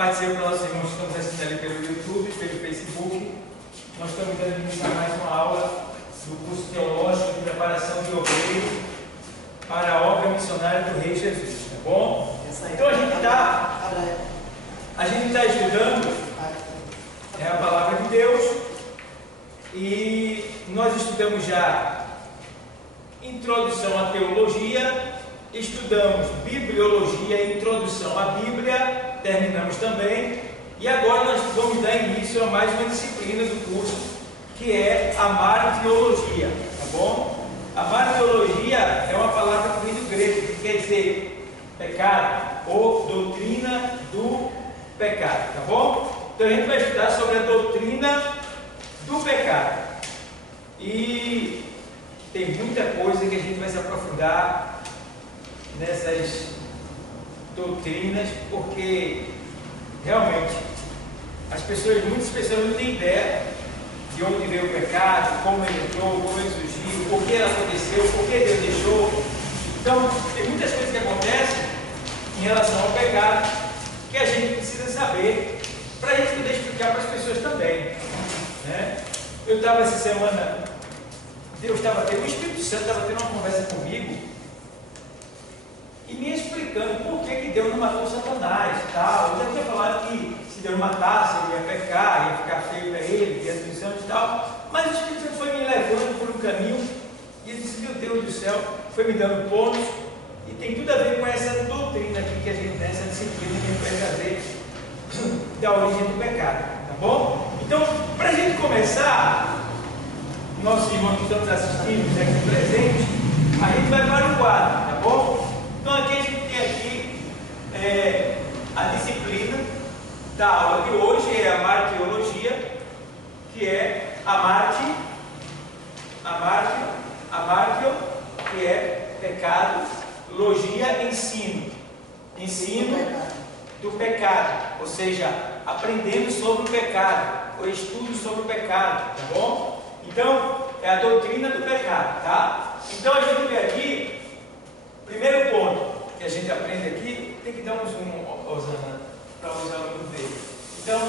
Paz seja para nossos irmãos que estamos assistindo ali pelo YouTube, pelo Facebook. Nós estamos dando início a mais uma aula do curso teológico de preparação de obreiro para a obra missionária do Rei Jesus, tá bom? Então a gente está estudando a palavra de Deus e nós estudamos já introdução à teologia, estudamos bibliologia, introdução à Bíblia, terminamos também, e agora nós vamos dar início a mais uma disciplina do curso, que é a martiologia, tá bom? A martiologia é uma palavra que vem do grego, que quer dizer pecado, ou doutrina do pecado, tá bom? Então a gente vai estudar sobre a doutrina do pecado, e tem muita coisa que a gente vai se aprofundar nessas doutrinas, porque realmente muitas pessoas não têm ideia de onde veio o pecado, como ele entrou, como ele surgiu, por que ele aconteceu, por que Deus deixou. Então, tem muitas coisas que acontecem em relação ao pecado que a gente precisa saber para a gente poder explicar para as pessoas também, né? Eu estava essa semana, o Espírito Santo estava tendo uma conversa comigo e me explicando por que Deus não matou Satanás e tal. Eu já tinha falado que se Deus matasse, ele ia pecar, ia ficar feio para ele, diante dos santos e tal. Mas o Espírito Santo foi me levando por um caminho e ele disse: meu Deus do céu, foi me dando pontos, e tem tudo a ver com essa doutrina aqui que a gente tem, essa disciplina que a gente vai trazer da origem do pecado, tá bom? Então, para a gente começar, nossos irmãos que estão nos assistindo, aqui presentes, a gente vai para o quadro, tá bom? Então aqui a gente tem a disciplina da aula de hoje, é a martiologia, que é a martio, que é pecado, logia, ensino do pecado, ou seja, aprendendo sobre o pecado, ou estudo sobre o pecado, tá bom? Então, é a doutrina do pecado, tá? Então a gente vê aqui, primeiro ponto que a gente aprende aqui, tem que dar um zoom, Osana, para os alunos verem. Então,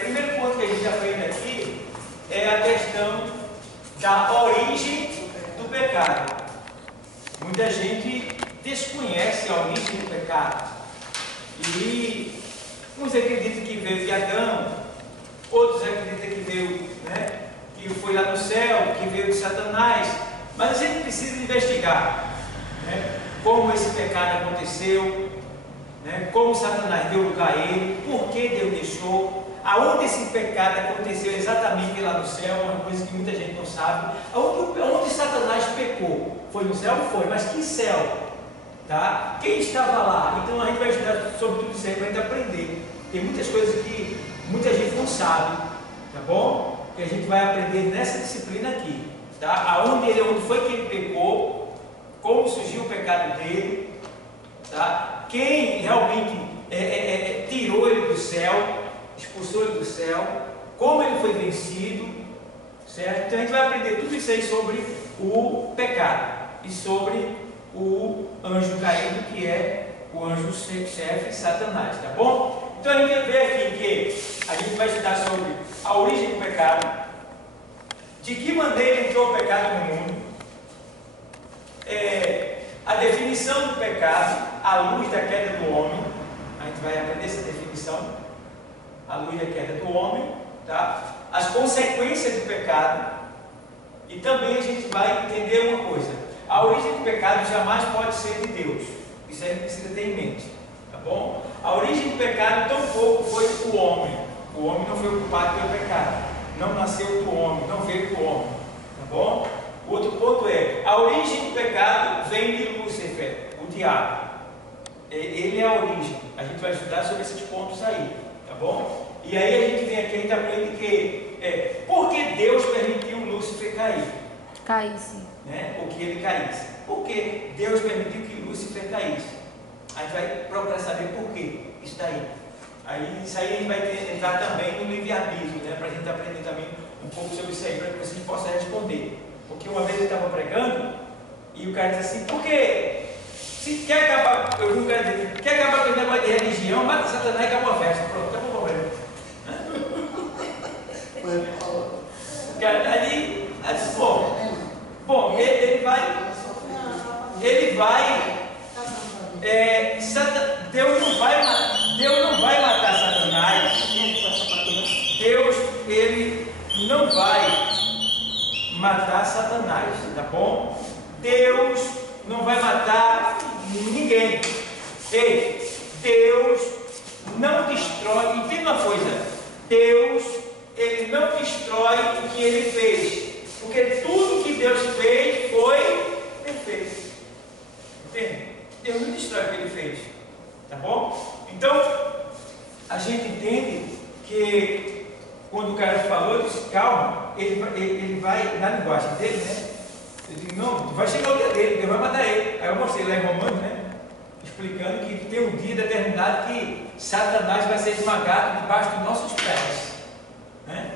primeiro ponto que a gente aprende aqui é a questão da origem do pecado. Muita gente desconhece a origem do pecado. E uns acreditam que veio de Adão, outros acreditam que veio, que foi lá no céu, que veio de Satanás. Mas a gente precisa investigar, como esse pecado aconteceu, como Satanás deu lugar a ele, por que Deus deixou, aonde esse pecado aconteceu exatamente lá no céu, uma coisa que muita gente não sabe. Aonde Satanás pecou? Foi no céu? Foi, mas que céu? Tá? Quem estava lá? Então a gente vai estudar sobre tudo isso aí para a gente aprender. Tem muitas coisas que muita gente não sabe, tá bom? Que a gente vai aprender nessa disciplina aqui, tá? Onde foi que ele pecou, como surgiu o pecado dele, tá? Quem realmente tirou ele do céu, expulsou ele do céu, como ele foi vencido, certo? Então a gente vai aprender tudo isso aí sobre o pecado e sobre o anjo caído, que é o anjo chefe Satanás, tá bom? Então a gente vê aqui que a gente vai estudar sobre a origem do pecado, de que maneira entrou o pecado no mundo, a definição do pecado à luz da queda do homem. A gente vai aprender essa definição à luz da queda do homem, tá? As consequências do pecado, e também a gente vai entender uma coisa: a origem do pecado jamais pode ser de Deus. Isso a gente precisa ter em mente, tá bom? A origem do pecado tampouco foi o homem. O homem não foi culpado pelo pecado, não nasceu do homem, não veio do homem, tá bom? O outro ponto é: a origem do pecado vem de Lúcifer, o diabo. Ele é a origem. A gente vai estudar sobre esses pontos aí, tá bom? E aí a gente vem aqui, a gente aprende que por que Deus permitiu Lúcifer cair? Caísse. Ou que ele caísse. Por que Deus permitiu que Lúcifer caísse? A gente vai procurar saber por que isso daí. Isso aí a gente vai entrar também no livre-arbítrio, para a gente aprender também um pouco sobre isso aí, para que vocês possam responder. Porque uma vez eu estava pregando e o cara disse assim: por que se quer acabar, eu vi o cara dizer, quer acabar com o negócio de religião, mata Satanás e acabou a festa. Deus não vai matar Satanás. Deus, ele não vai matar Satanás, tá bom? Deus não vai matar ninguém. Ei, Deus não destrói. E tem uma coisa: Deus, ele não destrói o que ele fez, porque tudo que Deus fez foi perfeito. Entende? Deus não destrói o que ele fez, tá bom? Então a gente entende que quando o cara falou, eu disse, calma, ele vai, na linguagem dele, né? Eu digo, não, vai chegar o dia dele, Deus vai matar ele. Aí eu mostrei lá em Romanos, né? Explicando que tem um dia determinado que Satanás vai ser esmagado debaixo dos nossos pés, né?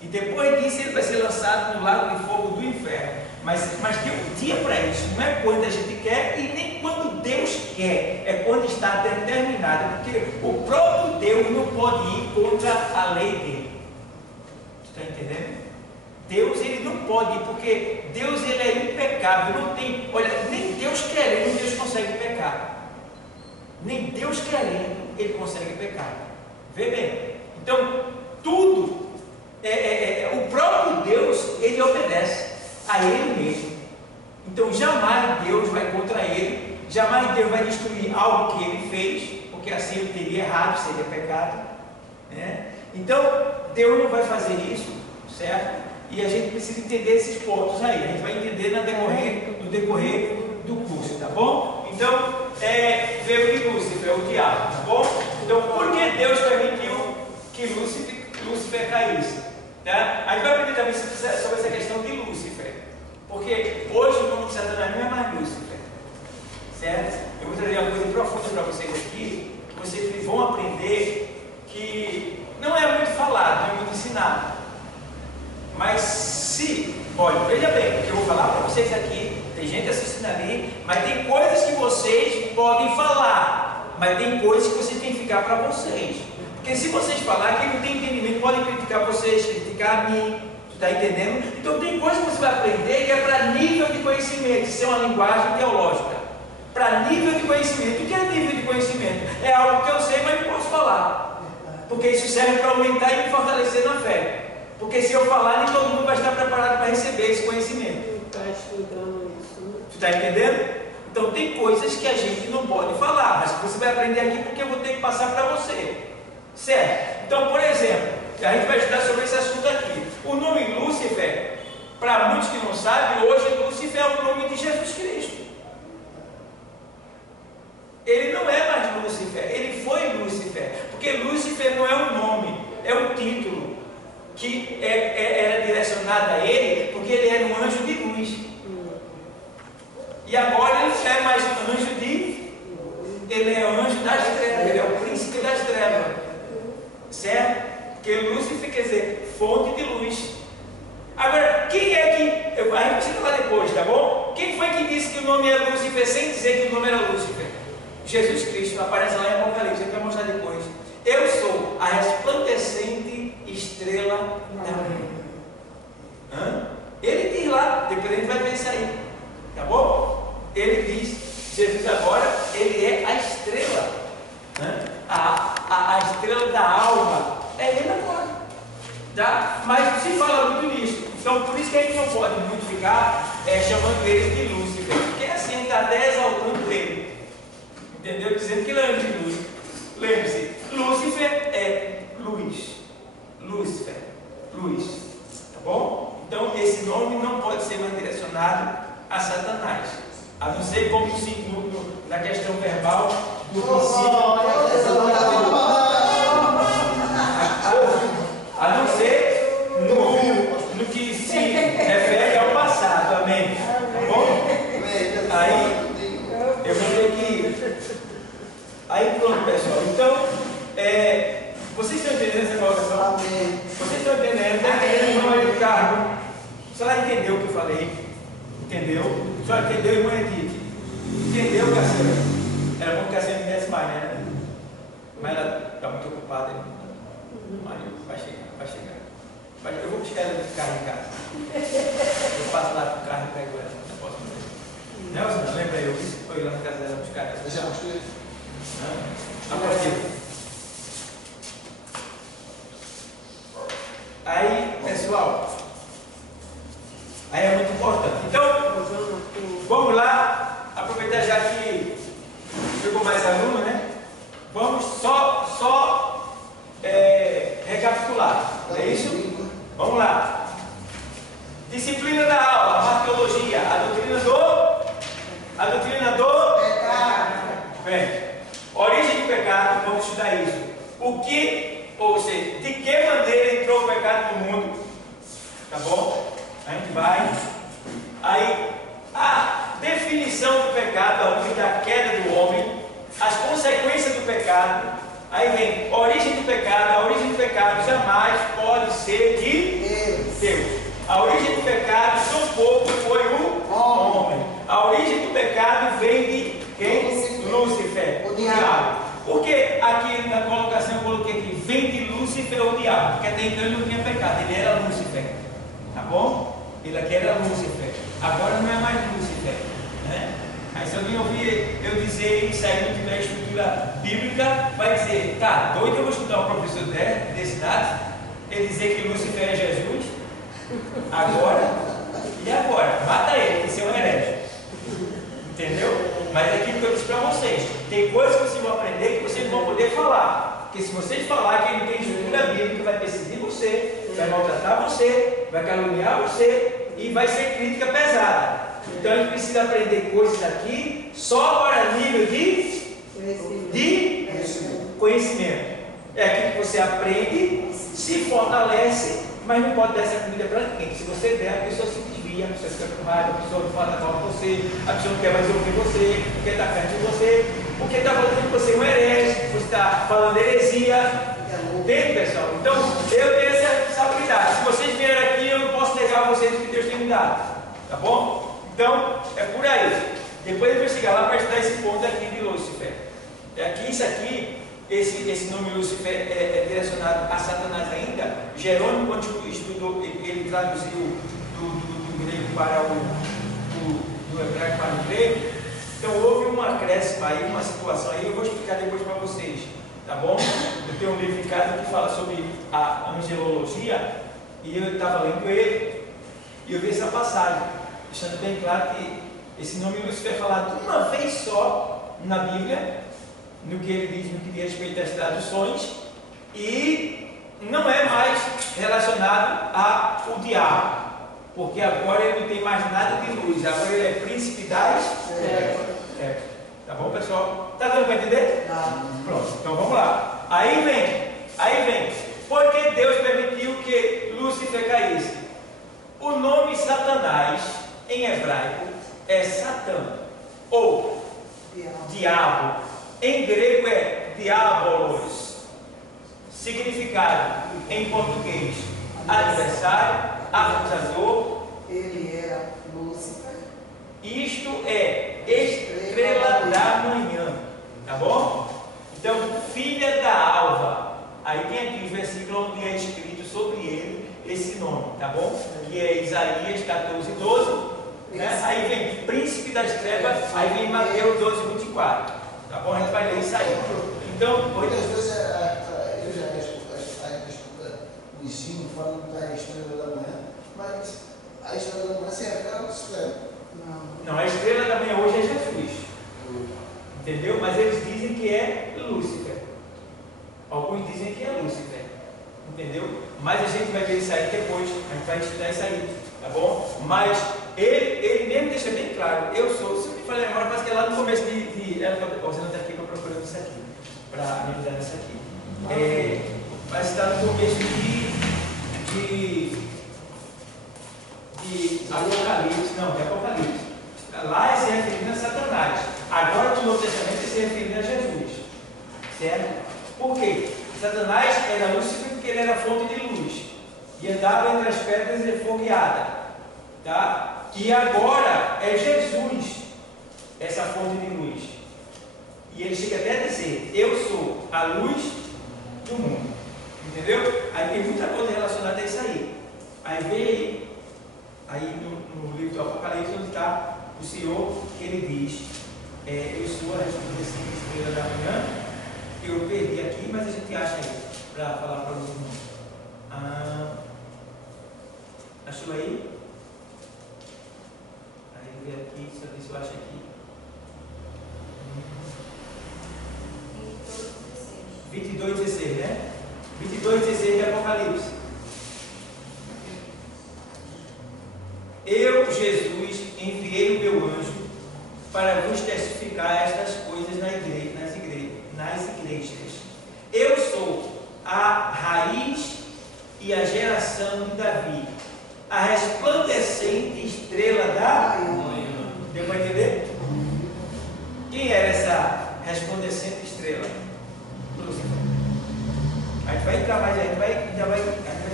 E depois disso ele vai ser lançado no lago de fogo do inferno. Mas tem um dia para isso, não é quando a gente quer e nem quando Deus quer, é quando está determinado, porque o próprio Deus não pode ir contra a lei dele. Está entendendo? Deus, ele não pode ir, porque Deus, ele é impecável, não tem, olha, nem Deus querendo, Deus consegue pecar. Nem Deus querendo, ele consegue pecar. Vê bem? Então, tudo, o próprio Deus, ele obedece a ele mesmo. Então, jamais Deus vai contra ele, jamais Deus vai destruir algo que ele fez, porque assim ele teria errado, seria pecado, né? Então, Deus não vai fazer isso, certo? E a gente precisa entender esses pontos aí. A gente vai entender no decorrer do curso, tá bom? Então, veio de Lúcifer, o diabo, tá bom? Então, por que Deus permitiu que Lúcifer caísse? Tá? A gente vai aprender também sobre essa questão de Lúcifer, porque hoje o nome de Satanás não é mais Lúcifer, certo? Eu vou trazer uma coisa profunda para vocês aqui, que vocês vão aprender que não é muito falado, não é muito ensinado. Mas se, olha, veja bem, o que eu vou falar para vocês aqui, tem gente assistindo ali, mas tem coisas que vocês podem falar, mas tem coisas que vocês têm que ficar para vocês. Porque se vocês falarem, quem não tem entendimento pode criticar vocês, criticar a mim, tu está entendendo? Então tem coisas que você vai aprender que é para nível de conhecimento, isso é uma linguagem teológica. Para nível de conhecimento. O que é nível de conhecimento? É algo que eu sei, mas não posso falar. Porque isso serve para aumentar e me fortalecer na fé. Porque se eu falar, nem todo mundo vai estar preparado para receber esse conhecimento. Está estudando isso. Tu está entendendo? Então tem coisas que a gente não pode falar, mas que você vai aprender aqui porque eu vou ter que passar para você. Certo? Então, por exemplo, a gente vai estudar sobre esse assunto aqui. O nome Lúcifer, para muitos que não sabem, hoje Lúcifer é o nome de Jesus Cristo. Ele não é mais Lúcifer, ele foi Lúcifer. Porque Lúcifer não é um nome, é um título que era direcionado a ele, porque ele era um anjo de luz. E agora ele não é mais anjo de... Ele é o anjo das trevas, ele é o príncipe das trevas. Certo? Porque Lúcifer quer dizer fonte de luz. Agora, quem é que... A gente precisa falar depois, tá bom? Quem foi que disse que o nome é Lúcifer sem dizer que o nome era Lúcifer? Jesus Cristo, aparece lá em Apocalipse, a gente vai mostrar depois. Eu sou a resplandecente estrela da manhã. Ele diz lá, depois a gente vai ver isso aí, tá bom? Ele diz, Jesus agora, ele é a estrela, a estrela da alma, é ele agora, tá? Mas se fala muito nisso, então por isso que a gente não pode muito ficar chamando ele de Lúcifer, porque assim está até exaltando ele, entendeu? Dizendo que ele é anjo de luz. Lembre-se, Lúcifer é luz. Lúcifer, luz. Tá bom? Então esse nome não pode ser mais direcionado a Satanás. A não ser como na questão verbal do princípio. A não ser no que se refere ao passado. Amém? Tá bom? Aí eu vou ter que. Aí pronto, pessoal. Então, vocês estão entendendo essa colocação? Amém. Vocês estão entendendo? Está entendendo, irmão aí do cargo? A senhora entendeu o que eu falei? Entendeu? A senhora entendeu, irmã Edith? Entendeu, Cassiano? Era bom que a Cassiano viesse mais, né? Mas ela está muito ocupada. Mas vai chegar. Eu vou buscar ela de carro em casa. Eu passo lá com o carro e pego ela. Não posso fazer. Nelson, lembra eu? Foi lá na casa dela buscar ela. Já mostrei. Não? só recapitular. Não é isso? Vamos lá. Disciplina da aula, marteologia, a doutrina do Pecado. Bem, origem do pecado, vamos estudar isso. Ou seja, de que maneira entrou o pecado no mundo? Tá bom? A gente vai. Aí, a definição do pecado, a origem da queda do homem, as consequências do pecado. Aí vem a origem do pecado. A origem do pecado jamais pode ser de Deus. A origem do pecado, tampouco foi o homem. A origem do pecado vem de quem? Lúcifer, o diabo. Porque aqui na colocação eu coloquei aqui, vem de Lúcifer o diabo, porque até então ele não tinha pecado, ele era Lúcifer. Tá bom? Ele aqui era Lúcifer. Agora não é mais Lúcifer, né? Aí se alguém ouvir eu dizer isso aí, não tiver estrutura bíblica, vai dizer, tá, doido, eu vou escutar um professor desse dado, ele dizer que Lúcifer é Jesus. Agora, e agora? Mata ele, que isso é um herege. Entendeu? Mas é aquilo que eu disse para vocês, tem coisas que vocês vão aprender que vocês não vão poder falar. Porque se vocês falar que ele tem estrutura bíblica, vai perseguir você, vai maltratar você, vai caluniar você e vai ser crítica pesada. Então a gente precisa aprender coisas aqui só para nível de conhecimento. É aquilo que você aprende, se fortalece, mas não pode dar essa comida para ninguém. Se você der, a pessoa se desvia, a pessoa fica com raiva, a pessoa não fala mal com você, a pessoa não quer mais ouvir você, porque está perto de você, porque está falando que você é um herege, você está falando heresia. Entende, pessoal? Então, eu tenho essa responsabilidade. Se vocês vierem aqui, eu não posso negar a vocês o que Deus tem me dado. Tá bom? Então, é por aí. Depois eu vou chegar lá para estudar esse ponto aqui de Lúcifer. Aqui, isso aqui, esse nome Lúcifer é direcionado a Satanás ainda. Jerônimo, quando estudou, ele traduziu do grego para do hebraico para o grego. Então houve um acréscimo aí, uma situação aí, eu vou explicar depois para vocês, tá bom? Eu tenho um livro em casa que fala sobre a angelologia, e eu estava lendo ele, e eu vi essa passagem, deixando bem claro que esse nome Lúcifer é falado uma vez só na Bíblia, no que ele diz no que diz respeito às traduções, e não é mais relacionado ao diabo, porque agora ele não tem mais nada de luz, agora ele é príncipe das trevas. Tá bom, pessoal? Tá dando para entender? Pronto, então vamos lá. Aí vem, porque Deus permitiu que Lúcifer caísse. O nome Satanás em hebraico é Satã, ou diabo. Em grego é diabolos. Significado em português: adversário, acusador. Ele era Lúcifer. Isto é estrela da manhã, tá bom? Então, filha da alva. Aí tem aqui o versículo onde é escrito sobre ele esse nome, tá bom? Que é Isaías 14:12, né? Aí vem príncipe das trevas, aí vem Mateus 12:24, tá bom? A gente vai ler isso aí. Então, muitas vezes eu já escuto o ensino falando da estrela da manhã, mas a estrela da manhã se refere ao Lúcifer. Não, a estrela da manhã hoje é Jesus, entendeu? Mas eles dizem que é Lúcifer. Alguns dizem que é Lúcifer, entendeu? Mas a gente vai ver isso aí depois, a gente vai estudar isso aí, tá bom? Mas ele mesmo deixa bem claro, eu sou, se eu me falei agora, parece que é lá no começo você não está aqui para procurar isso aqui, para me ajudar nisso aqui. Parece que está no começo de Apocalipse, não, de Apocalipse. Lá é se referindo a Satanás. Agora no Novo Testamento é se referindo a Jesus. Certo? Por quê? Satanás era Lúcifer porque ele era fonte de luz. E andava entre as pedras e fogueada. Tá? E agora é Jesus essa fonte de luz. E ele chega até a dizer: eu sou a luz do mundo. Entendeu? Aí tem muita coisa relacionada a isso aí. Aí vem aí no livro do Apocalipse, onde está o Senhor, que ele diz: eu sou a estrela da manhã. Eu perdi aqui, mas a gente acha aí para falar para os irmãos. Achou aí? Aí vê aqui, deixa eu ver se eu acho aqui. Em todos os 22:16, né? 22:16 de Apocalipse. Eu, Jesus, enviei o meu anjo para vos testificar estas coisas nas igrejas. Eu sou a raiz e a geração de Davi, a resplandecente estrela da manhã. Deu para entender? Quem era essa resplandecente estrela? Lúcifer. A gente vai entrar mais, a gente vai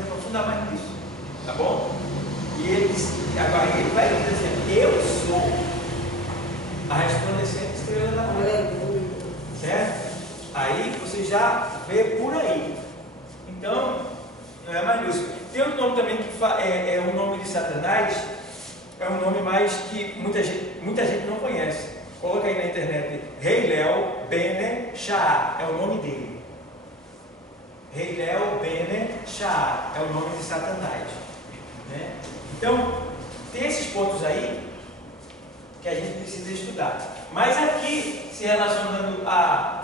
aprofundar mais nisso, tá bom? E ele disse, agora ele vai dizer, eu sou a resplandecente estrela da manhã. Certo? Aí você já vê por aí. Então, não é mais Lúcifer. Tem outro nome também que é o nome de Satanás, é um nome mais que muita gente não conhece. Coloca aí na internet, Heilel Bene Shah, é o nome dele. Heilel Bene Shah, é o nome de Satanás. Né? Então, tem esses pontos aí que a gente precisa estudar. Mas aqui, se relacionando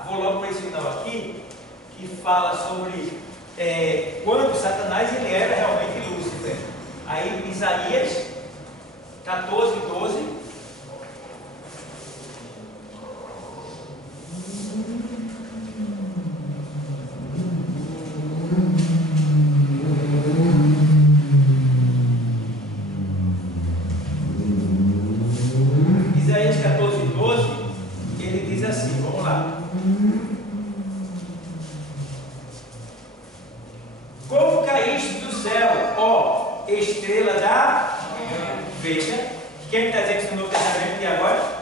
vou logo para esse final aqui, que fala sobre quando Satanás ele era realmente Lúcifer. Aí Isaías 14:12. Isaías 14:12, ele diz assim, vamos lá. Como caíste do céu, ó estrela da manhã. Veja, quem está dizendo isso no Novo Testamento e agora?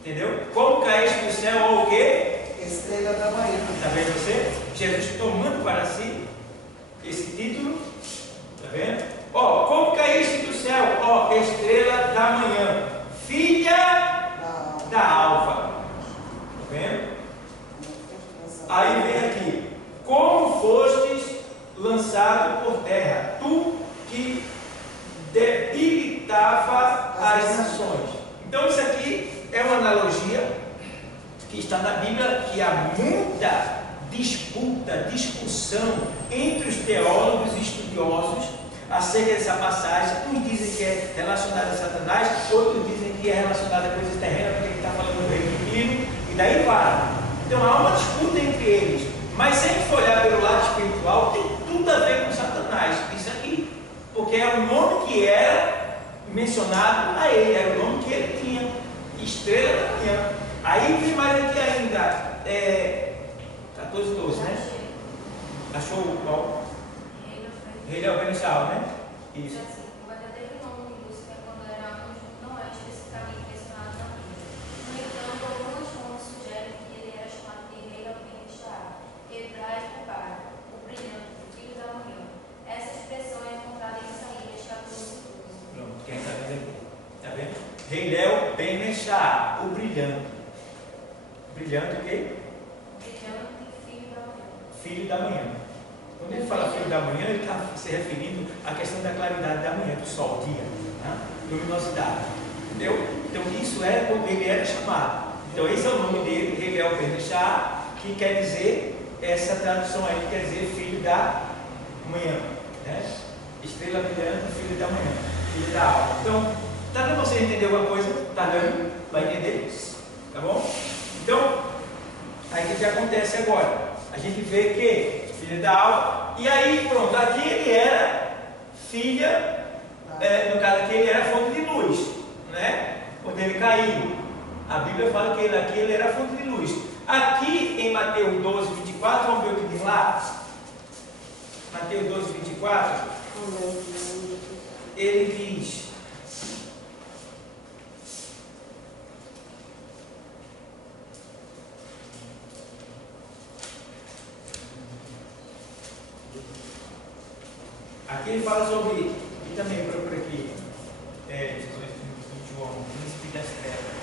Entendeu? Como caíste do céu, ó o quê? Estrela da manhã. Está vendo você? Jesus tomando para si esse título. Está vendo? Ó, como caíste do céu, ó estrela da manhã, filha da alva. Está vendo? Aí vem aqui. Como fostes lançado por terra, tu que debilitava as nações. Então isso aqui é uma analogia que está na Bíblia, que há muita discussão entre os teólogos e estudiosos acerca dessa passagem. Uns dizem que é relacionada a Satanás, outros dizem que é relacionada a coisas terrenas, porque ele está falando do reino divino, e daí vai. Então há uma disputa entre eles. Mas se a gente for olhar pelo lado espiritual, tem tudo a ver com Satanás, isso aqui, porque é o nome que era mencionado a ele, era o nome que ele tinha, estrela da manhã. Aí vem mais aqui ainda, 14:12, né? Achou o qual? Ele é o Benissal, né? Isso. O verdadeiro nome de Lúcifer, quando era anjo, não é especificamente mencionado na Bíblia. No entanto, algumas fontes sugerem que ele era chamado de Rei da Benissal, hebraico para o brilhante, o filho da manhã. Essa expressão é encontrada em Isaías 14:12. Pronto, quem está vendo aqui? Está vendo? Heilel Ben-Meshá, o brilhante. Brilhante o quê? Brilhante, filho da manhã. Filho da manhã. Quando ele fala filho da manhã, ele está se referindo à questão da claridade da manhã, do sol, dia, né? Luminosidade. Entendeu? Então isso era como ele era chamado. Então esse é o nome dele, Heilel Ben-Meshá, que quer dizer, essa tradução aí quer dizer filho da manhã, né? Estrela brilhante, filho da manhã, filho da alva. Então, está dando para você entender alguma coisa? Está dando? Vai entender? Tá bom? Então, aí o que acontece agora? A gente vê que filho da alva, e aí pronto, aqui ele era filha, no caso aqui ele era fonte de luz, né? Quando ele caiu, a Bíblia fala que aqui ele era fonte de luz. Aqui em Mateus 12:24, vamos ver o que diz lá? Mateus 12:24, ele diz: aqui ele fala sobre, e também procura aqui, João, o príncipe das trevas.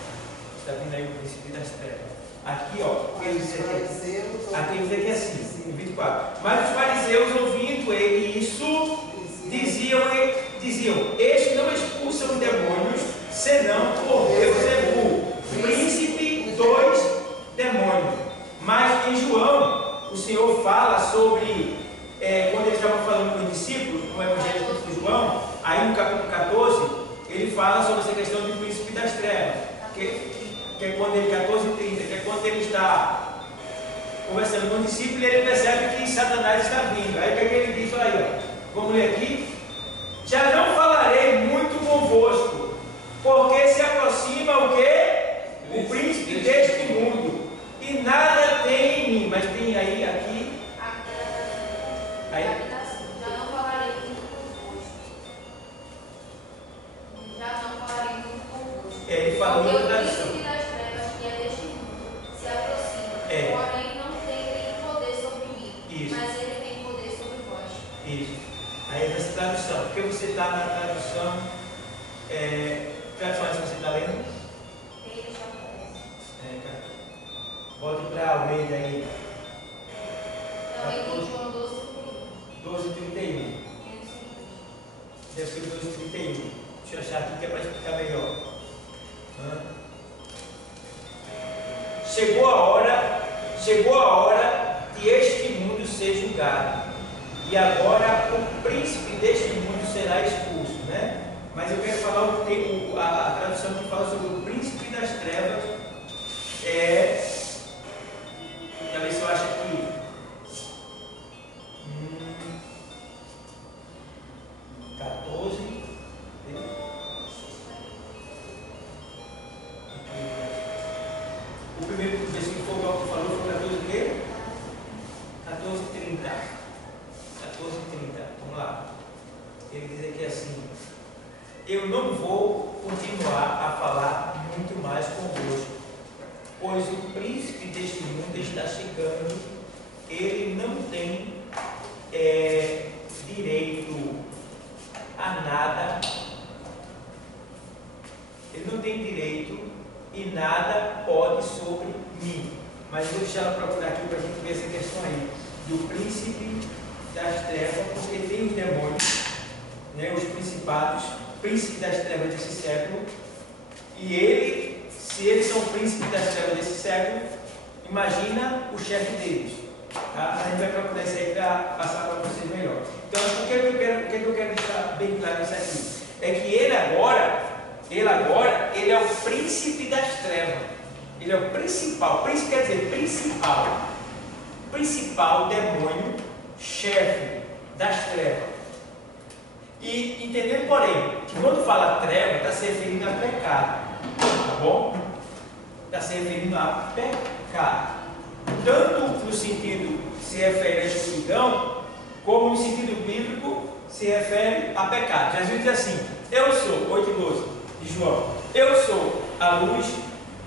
Está vendo aí o príncipe das trevas? Aqui, ó, ele diz aqui ele diz aqui assim, 24. Mas os fariseus, ouvindo ele isso, diziam: este não expulsa os demônios, senão por Beelzebul, príncipe dos demônios. Mas em João, o Senhor fala sobre, quando ele estava falando com os discípulos, no Evangelho de João, aí no capítulo 14, ele fala sobre essa questão do príncipe das trevas, que é quando ele, 14:30, que é quando ele está conversando com o discípulo e ele percebe que Satanás está vindo. Aí o que ele diz? Olha aí, vamos ler aqui. Já não falarei muito convosco, porque se aproxima o quê? O príncipe deste mundo, e nada tem em mim, mas tem aí, aqui. Aí. Já não falarei muito convosco. Já não falarei muito convosco. Ele fala porque muito da o lição. príncipe das trevas, que é deste mundo, se aproxima. É. Porém, não tem nenhum poder sobre mim. Isso. Mas ele tem poder sobre vós. Isso. Aí nessa tradução, porque você está na tradução, tradução essa você está lendo? Ele já aparece. Cara. Volte para Almeida aí, Também tem João 12:31. 12:31. Deve ser 12:31. Deixa eu achar aqui que é para explicar melhor. Chegou a hora de este mundo ser julgado. E agora o príncipe deste mundo será expulso, né? Mas eu quero falar a tradução que fala sobre o príncipe das trevas. Talvez eu ache aqui. 14. O primeiro versículo que o falou foi 14 o quê? 14:30. 14:30. Vamos lá. Ele diz aqui assim: eu não vou continuar a falar muito mais convosco, pois o príncipe deste mundo está chegando. Ele não tem direito a nada. Ele não tem direito e nada pode sobre mim. Mas vou deixar ela procurar aqui para a gente ver essa questão aí do príncipe das trevas, porque tem os demônios, né, os principados, príncipe das trevas desse século, e ele, se eles são príncipes das trevas desse século, imagina o chefe deles. Tá? A gente vai procurar isso aí para passar para vocês melhor. Então, o que eu quero deixar bem claro isso aqui? É que ele agora é o príncipe das trevas. Ele é o principal. Príncipe quer dizer principal demônio, chefe das trevas. E entendendo, porém, que quando fala treva, está se referindo a pecado. Tá bom? Está se referindo a pecado. Tanto no sentido se refere à escuridão, como no sentido bíblico se refere a pecado. Jesus diz assim: eu sou, 8:12 de João, eu sou a luz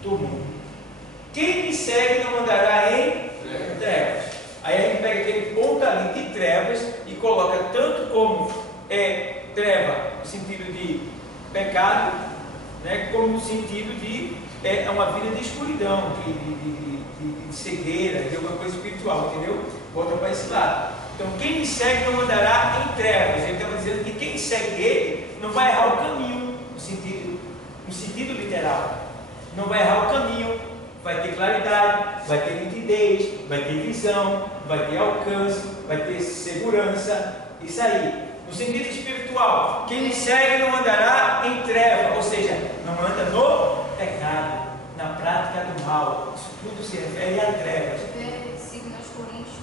do mundo. Quem me segue não andará em trevas. Aí a gente pega aquele ponto ali de trevas e coloca tanto como treva no sentido de pecado, né, como no sentido de uma vida de escuridão, de cegueira, de alguma coisa espiritual, entendeu? Volta para esse lado. Então, quem me segue não andará em trevas. Ele estava dizendo que quem segue ele não vai errar o caminho, no sentido literal. Não vai errar o caminho, vai ter claridade, vai ter nitidez, vai ter visão, vai ter alcance, vai ter segurança. Isso aí. No sentido espiritual, quem me segue não andará em treva, ou seja, não anda no pecado, na prática do mal. Isso tudo se refere a trevas. 2 Coríntios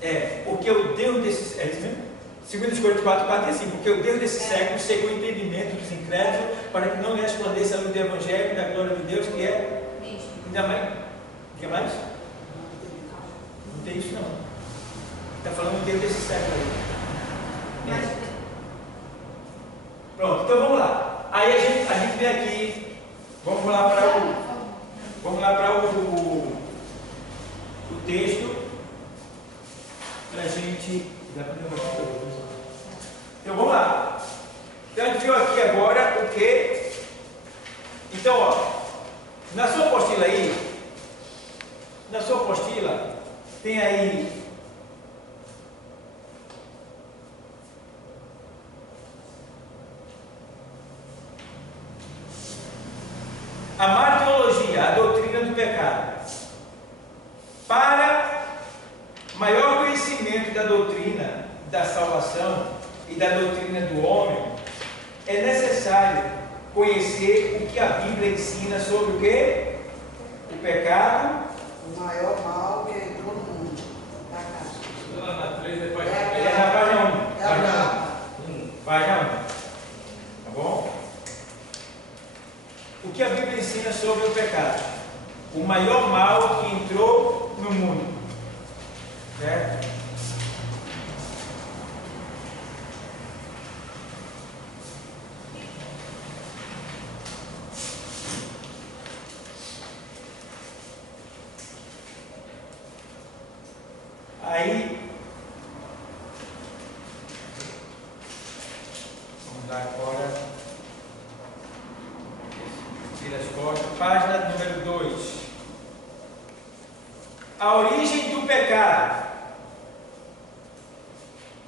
4:4. Porque o Deus desse... É isso mesmo? 2 Coríntios 4:4 é assim: porque o Deus desse século cegou o entendimento dos incrédulos, para que não lhe resplandeça a luz do Evangelho e da glória de Deus, que é... Ainda mais... O que mais? Não tem isso não. Está falando do Deus desse século aí. Pronto, então vamos lá. Aí a gente vem aqui, vamos lá para o texto, para a gente. Então vamos lá. Então a gente viu aqui agora o que. Então, ó, na sua apostila aí, tem aí. A martirologia, a doutrina do pecado. maior conhecimento da doutrina da salvação e da doutrina do homem, é necessário conhecer o que a Bíblia ensina sobre o quê? O pecado. O maior mal que entrou no mundo. Da caixa. Lá na 3, depois É na página 1. É a brava. Página 1. Tá bom? O que a Bíblia ensina sobre o pecado? O maior mal que entrou no mundo. Certo? Aí, vamos dar agora, tira as costas, página número 2. A origem do pecado.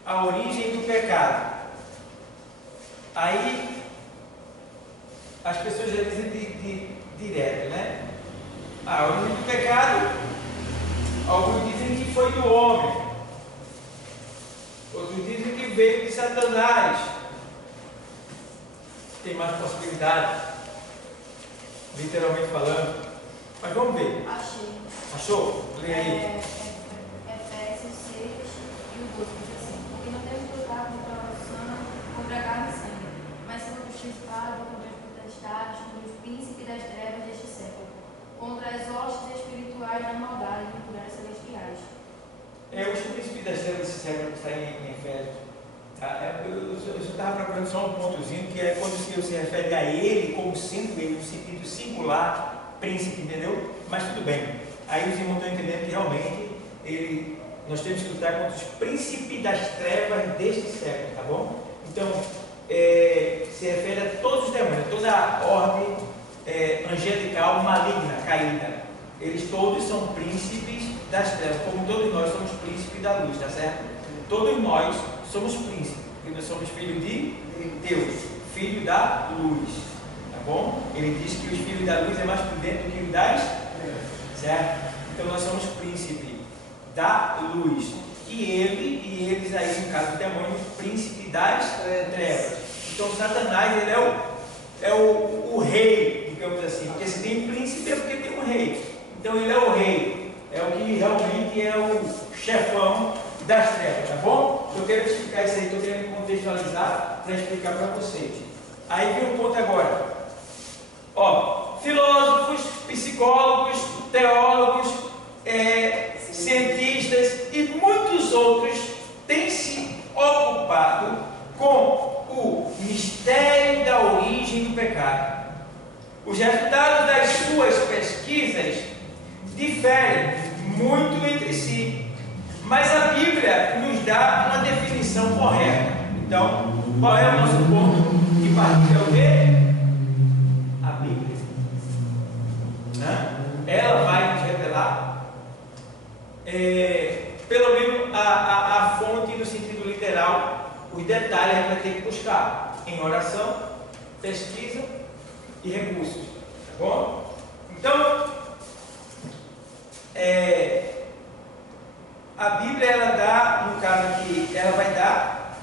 A origem do pecado. Aí, as pessoas já dizem direto, né? A origem do pecado. Alguns dizem que foi do homem, outros dizem que veio de Satanás. Tem mais possibilidade, literalmente falando. Mas vamos ver. Achei. Achou? Lê aí. Efésios 6 e o 12 diz assim: porque não temos lutado contra a carne e sangue, mas contra os principados, contra os potestades, contra os príncipes das trevas deste século, contra as hostes espirituais da maldade em lugares celestiais. Os príncipes das trevas desse século que está em Efésios. Eu só estava procurando só um pontozinho, que é quando o Senhor se refere a ele como sendo ele, no sentido singular, príncipe, entendeu? Mas tudo bem. Aí os irmãos estão entendendo que realmente nós temos que lutar contra os príncipes das trevas deste século, tá bom? Então, se refere a todos os demônios, toda a ordem angelical maligna, caída. Eles todos são príncipes das trevas, como todos nós somos príncipes da luz, tá certo? Todos nós somos príncipes, porque nós somos filhos de Deus, filho da luz, tá bom? Ele diz que os filhos da luz é mais prudente do que os das trevas, certo? Então nós somos príncipe da luz, e eles aí, no caso do demônio, príncipe das trevas. Então Satanás, ele é o rei, digamos assim, porque se tem príncipe é porque tem um rei. Então ele é o rei, é o que realmente é o chefão das trevas, tá bom? Eu quero explicar isso aí, estou querendo contextualizar para explicar para vocês. Aí vem o ponto agora. Filósofos, psicólogos, teólogos, cientistas e muitos outros têm se ocupado com o mistério da origem do pecado. Os resultados das suas pesquisas diferem muito entre si, mas a Bíblia nos dá uma definição correta. Então, qual é o nosso ponto de partida? É o quê? A Bíblia. Ela vai nos revelar, pelo menos a fonte no sentido literal, os detalhes a gente vai ter que buscar em oração, pesquisa e recursos, tá bom? Então, a Bíblia, ela dá, no caso aqui, ela vai dar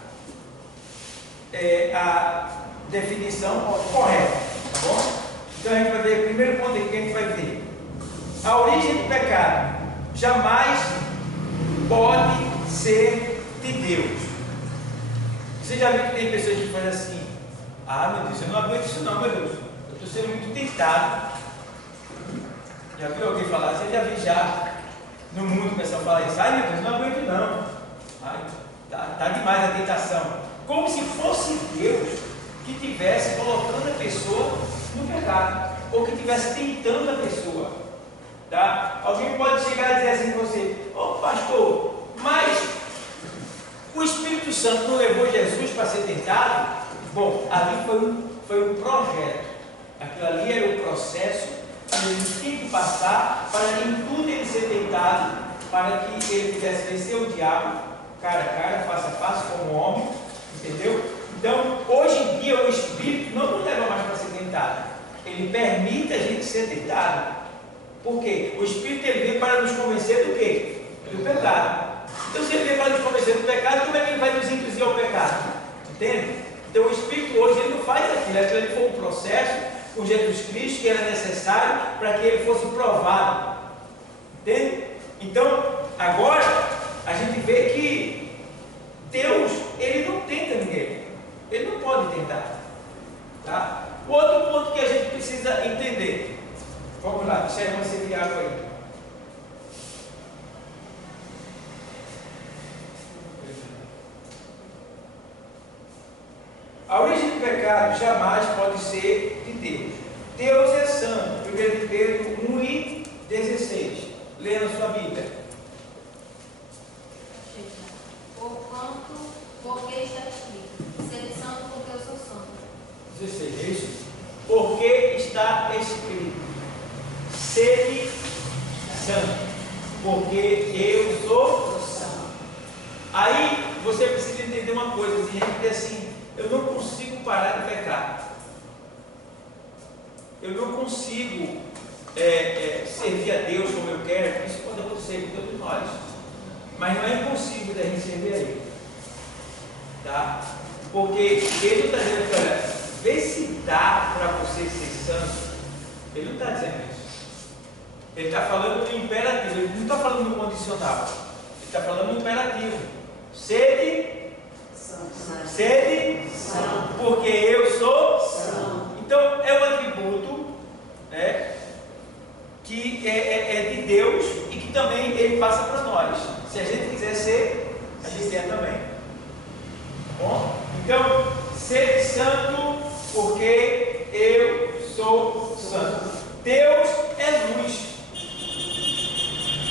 a definição correta, tá bom? Então a gente vai ver, o primeiro ponto aqui que a gente vai ver: a origem do pecado jamais pode ser de Deus. Você já viu que tem pessoas que fazem assim: meu Deus, eu não aguento isso não, meu Deus, eu estou sendo muito tentado. Já viu alguém falar? Você já viu no mundo o pessoal fala isso: meu Deus, não aguento não, tá demais a tentação. Como se fosse Deus que estivesse colocando a pessoa no pecado, ou que estivesse tentando a pessoa, tá? Alguém pode chegar e dizer assim para você: pastor, mas o Espírito Santo não levou Jesus para ser tentado? Bom, ali foi um projeto, aquilo ali era o processo que ele tinha que passar para em tudo ele ser tentado, para que ele pudesse vencer o diabo cara a cara, face a face, como homem, entendeu? Então, hoje em dia, o Espírito não nos leva mais para ser tentado, ele permite a gente ser tentado. Por quê? O Espírito ele veio para nos convencer do quê? Do pecado. Então, se ele vai nos convencer do pecado, como é que ele vai nos induzir ao pecado? Entende? Então, o Espírito hoje ele não faz aquilo. Aquilo foi um processo com Jesus Cristo que era necessário para que ele fosse provado. Entende? Então, agora, a gente vê que Deus, ele não tenta ninguém. Ele não pode tentar. Tá? Outro ponto que a gente precisa entender. Vamos lá, deixa a irmã servir água aí. A origem do pecado jamais pode ser de Deus. Deus é santo. 1 Pedro 1:16. Leia na sua Bíblia. Porque está escrito, sede santo porque eu sou santo. 16, é isso? Porque está escrito, sede santo, porque eu sou santo. Aí você precisa entender uma coisa, tem gente que diz assim, eu não consigo parar de pecar. Eu não consigo servir a Deus como eu quero. Isso pode acontecer com todos nós. Mas não é impossível da gente servir a Ele. Tá? Porque Ele está dizendo, olha, vê se dá para você ser santo. Ele não está dizendo isso. Ele está falando no imperativo. Ele não está falando no condicional. Ele está falando no imperativo. Sede santo, porque eu sou santo. Então é um atributo, né, que é de Deus e que também Ele passa para nós. Se a gente quiser ser, a gente é também. Tá bom? Então, sede santo, porque eu sou santo. Deus é luz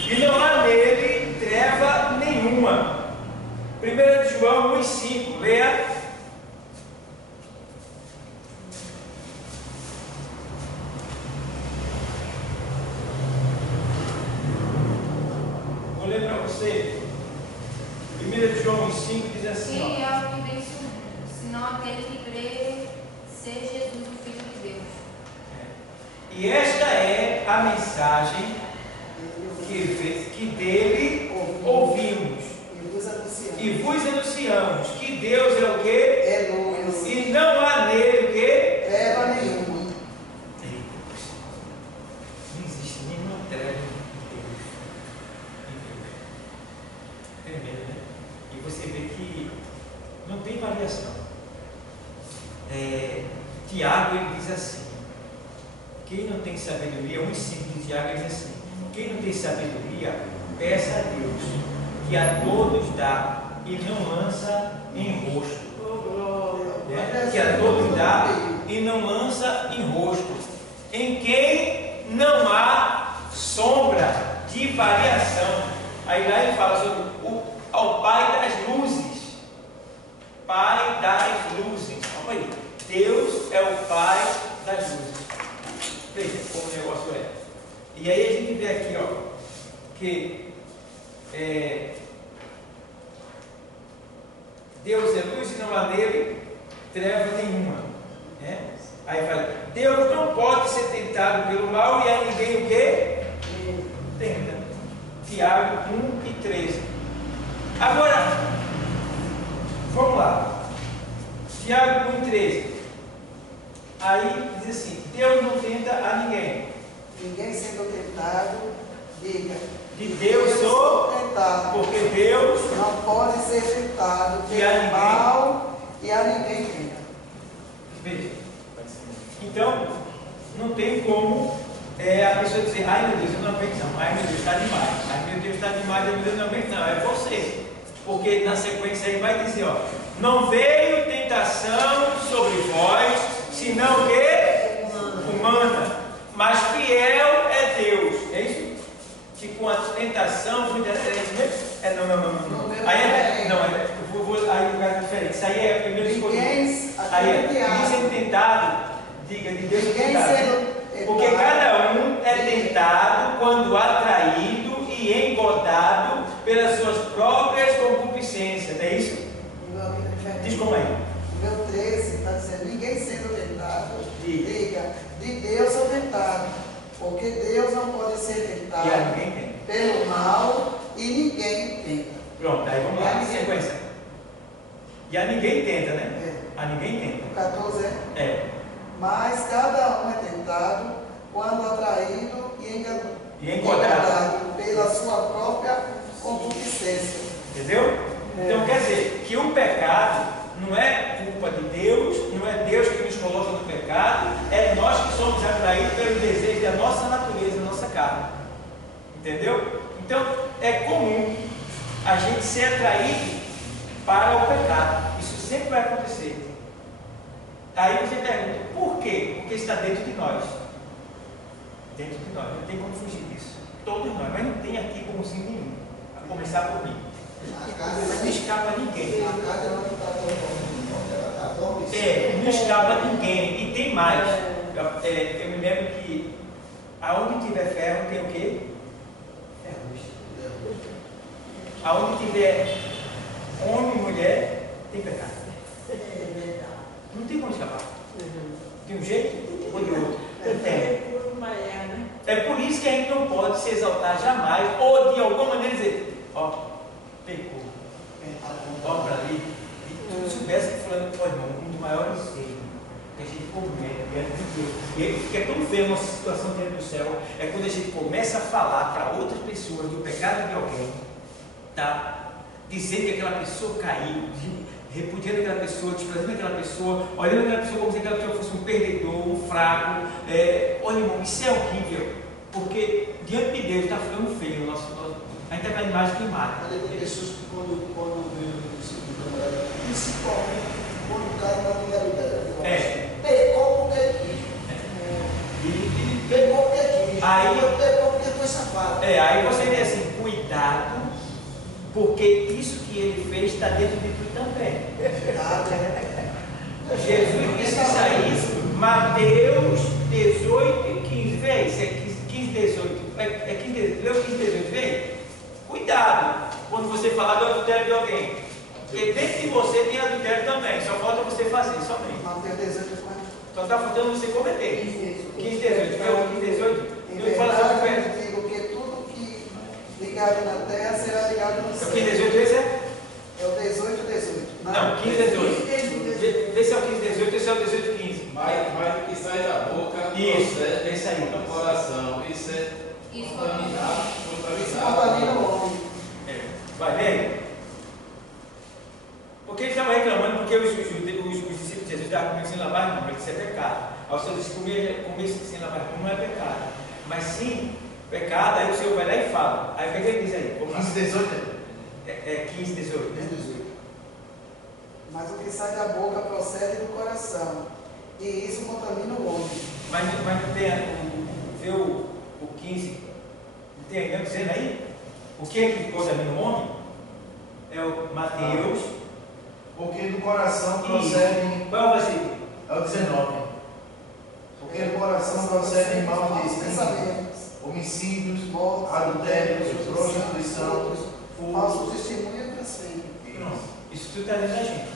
e não há nele treva nenhuma. 1 João 1:5, leia. Vou ler para você. 1 João 1:5 diz assim: Quem é o que vence o mundo, senão aquele que crê ser Jesus, o Filho de Deus. E esta é a mensagem que dele ouvimos. E vos anunciamos que Deus é o quê? É luz. E não há nele o quê? Treva nenhuma. Não existe nenhuma treva em Deus. Tremendo, né? E você vê que não tem variação. Tiago ele diz assim: quem não tem sabedoria, 1:5 de Tiago ele diz assim: quem não tem sabedoria, peça a Deus, que a todos dá e não lança em rosto. Que a todos dá e não lança em rosto, em quem não há sombra de variação. Aí lá ele fala sobre ao Pai das luzes. Pai das luzes. Calma aí. Deus é o Pai das luzes. Veja como o negócio é. E aí a gente vê aqui, ó, que Deus é luz e não há nele treva nenhuma. Né? Aí fala, Deus não pode ser tentado pelo mal e a ninguém o quê? Tenta. Tiago 1:13. Agora, vamos lá. Tiago 1:13. Aí diz assim, Deus não tenta a ninguém. Ninguém sendo tentado, diga. De Deus sou tentado. Porque Deus Não pode ser tentado E a pelo ninguém. mal e a ninguém tenta. Veja. Então, não tem como a pessoa dizer, ai meu Deus, eu não aguento não, ai meu Deus, está demais, ai meu Deus, está demais, ai meu Deus, não aguento não, é você. Porque na sequência aí vai dizer, ó, não veio tentação sobre vós, senão o quê? Humana. Mas fiel é Deus. É isso? Que com a tentação, é isso mesmo? Não. Aí o lugar é diferente. Isso aí é a primeira escolha. Aí sendo tentado, diga, de Deus é tentado. Porque cada um é tentado quando atraído e engodado pelas suas próprias concupiscências. É isso? Diz como aí. Meu 13 está dizendo, ninguém sendo tentado, diga, de Deus é tentado, porque Deus não pode ser tentado E a ninguém tem. pelo mal e ninguém tenta. Pronto, aí vamos lá, sequência. E a ninguém tenta, né? É. A ninguém tenta. O 14 é. É. Mas cada um é tentado quando atraído e encontrado pela sua própria concupiscência. Entendeu? Então quer dizer que o pecado não é culpa de Deus, não é Deus que nos coloca no pecado, é nós que somos atraídos pelo desejo da nossa natureza, da nossa carne. Entendeu? Então é comum a gente ser atraído para o pecado. Isso sempre vai acontecer. Aí você pergunta, por quê? Porque está dentro de nós. Dentro de nós, não tem como fugir disso. Todos nós, mas não tem aqui bonzinho nenhum. A começar por mim. Não escapa ninguém. Não escapa ninguém. E tem mais. Eu me lembro que aonde tiver ferro tem o quê? Ferrugem. Aonde tiver homem e mulher, tem pecado. Não tem como escapar. De um jeito ou de outro. É por isso que a gente não pode se exaltar jamais, ou de alguma maneira dizer, ó, pecou. Ó, para ali. E se soubesse que fulano foi irmão, um dos maiores seios, que a gente comete diante de Deus. E que é tão feio a nossa situação dentro do céu, é quando a gente começa a falar para outras pessoas do pecado de alguém, tá? Dizendo que aquela pessoa caiu, repudiando aquela pessoa, desprezando aquela pessoa, olhando aquela pessoa como se aquela pessoa fosse um perdedor, um fraco. Olha, irmão, isso é horrível, porque diante de Deus está ficando feio a gente está com a imagem que mata. Tem pessoas que quando vê o princípio da mulher, principalmente quando o cara não tem a liberdade. Pecou porque quis. Pecou porque quis. Aí, pecou porque foi safado. Aí você vê assim, cuidado, porque isso que ele fez está dentro de tu também. Jesus disse isso aí, Mateus 18 e 15. Vê, isso é 15, 18. É 15, 18. Leu 15, 18, vê. Cuidado quando você falar do adultério de alguém. Porque dentro de você tem adultério também. Só falta você fazer, somente. Mateus 18, só está faltando você cometer. 15, 18. Vê o 15, 18. Em Deus fala sobre o verdade, pé. eu digo que tudo que ligado na terra será ligado no céu. O 15, 18, esse é? É o 18, 18. Não, 15, 18. Vê se é o 15, 18, esse é o 18, 15. Mas o que sai da boca, Isso, esse aí. No coração, isso é contaminado. Isso contamina o homem. Vai ver? Porque eles estavam reclamando, porque os discípulos de Jesus estavam comendo sem lavar as mãos, mas isso é pecado. Aí o Senhor disse: comer sem lavar as mãos não é pecado. Mas sim, pecado, aí o Senhor vai lá e fala. Aí o que ele diz aí? 15, 18. 15, 18. 15, 18. Mas o que sai da boca procede do coração, e isso contamina o homem. Mas não tem vê o 15, não tem ainda dizendo aí? O que é que contamina o homem? É o Mateus. Porque do coração procede. Qual é o versículo? É o 19. Porque do coração procedem maus pensamentos, homicídios, adultérios, prostituição, falsos testemunhos e blasfêmia. Isso tudo está dentro da gente.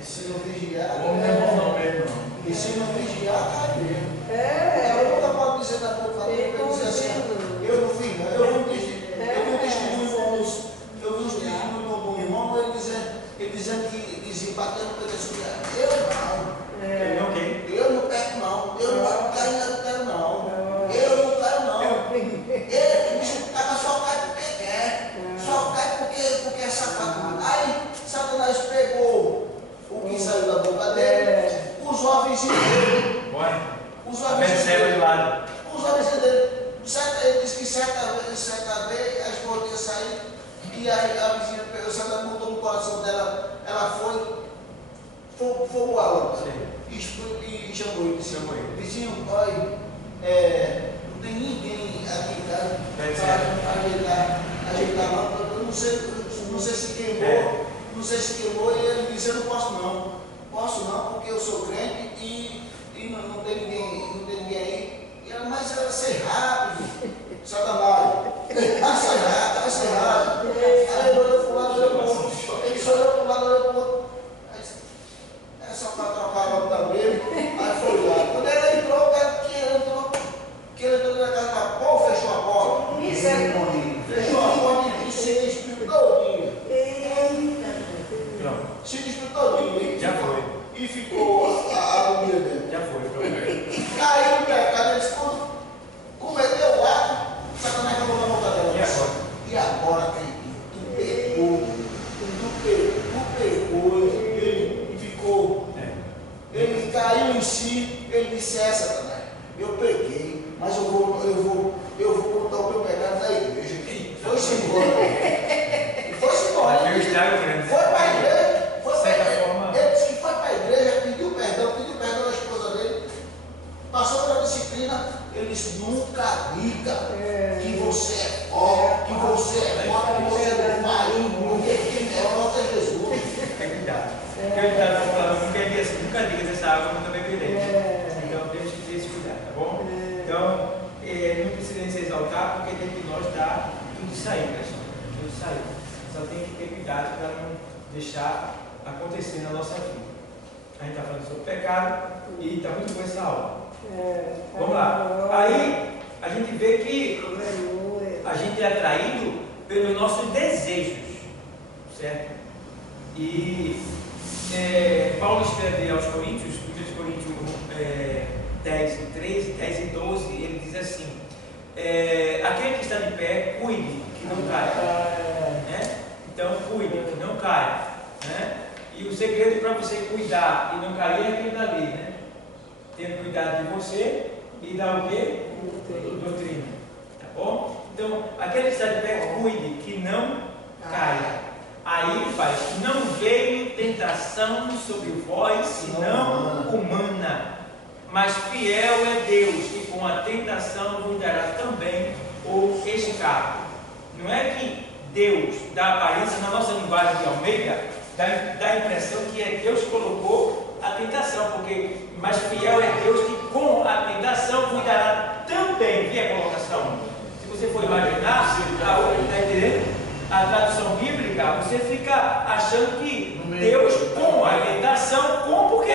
E se não vigiar, O homem não é bom não mesmo, não. e se não vigiar, está mesmo. Eu nunca posso dizer da boca para dizer assim, eu não fiz, eu vi um testemunho do irmão, ele dizendo que dizia, batendo pela escuridão. Eu não peco não, eu não caio na adultério não, eu não caio não. Ele, o bicho só cai porque quer, só cai porque é safado. Aí Satanás pegou o que saiu da boca dele, os jovens dele. Os jovens dele. Ele disse que certa vez a esposa tinha saído e aí a vizinha pegou, Satanás botou no coração dela, ela foi o aula e chamou ele. Vizinho, olha, não tem ninguém aqui em casa para ajeitar lá. Eu não sei se queimou, e ele disse: eu não posso não, porque eu sou crente e não tem ninguém aí. E ela, mas ela ser rápido, Satanás, vai ser rápido. Aí ele olhou para o lado, ele olhou para o lado, olhou para o outro. É só para trocar logo também. Aí foi lá. Quando ele entrou, que ele entrou na casa da porra, fechou a porta. disciplina, eles nunca digam que você é pobre, que você é pobre, que você não vai, porque quem derrota é Jesus. Fica cuidado. Porque ele está falando, nunca diga dessa água, nunca beberei. Então temos que ter esse cuidado, tá bom? Então, não precisa se exaltar, porque dentro de nós está tudo sair, pessoal. Tudo sair. Só tem que ter cuidado para não deixar acontecer na nossa vida. A gente está falando sobre pecado e está muito boa essa aula. Vamos lá. Aí a gente vê que a gente é atraído pelos nossos desejos, certo? E Paulo escreve aos Coríntios, 1 Coríntios 10 e 12, ele diz assim: aquele que está de pé, cuide que não caia. Né? Então, cuide que não caia. Né? E o segredo para você cuidar e não cair é aquilo dali, né? Ter cuidado de você e dar o quê? Doutrina. Tá bom? Então, aquele que está de pé, cuide que não caia. Aí ele faz: não veio tentação sobre vós, senão humana. Mas fiel é Deus, que com a tentação vos dará também o escape. Não é que Deus dá aparência, na nossa linguagem de Almeida, dá a impressão que é Deus que colocou a tentação, porque mas fiel é Deus que com a tentação vos dará também, que é a colocação. Se você for imaginar, está entendendo? A tradução bíblica, você fica achando que Deus com a tentação, porque